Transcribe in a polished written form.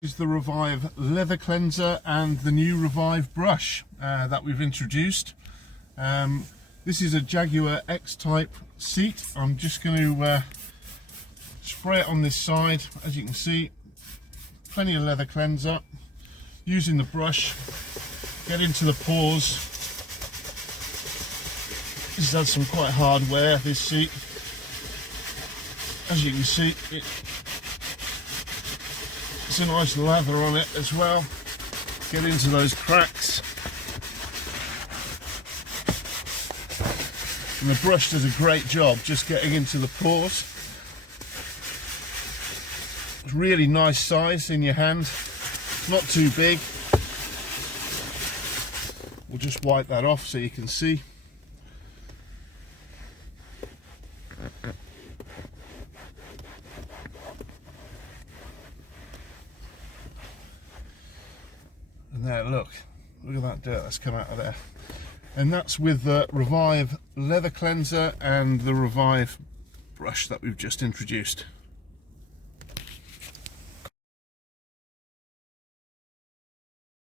Is the Revive leather cleanser and the new Revive brush that we've introduced. This is a Jaguar X-type seat. I'm just going to spray it on this side. As you can see, plenty of leather cleanser. Using the brush, get into the pores. This has had some quite hard wear, this seat. As you can see, it's a nice lather on it as well. Get into those cracks. And the brush does a great job just getting into the pores. It's really nice size in your hand, not too big. We'll just wipe that off so you can see. And there, look at that dirt that's come out of there. And that's with the Revive leather cleanser and the Revive brush that we've just introduced.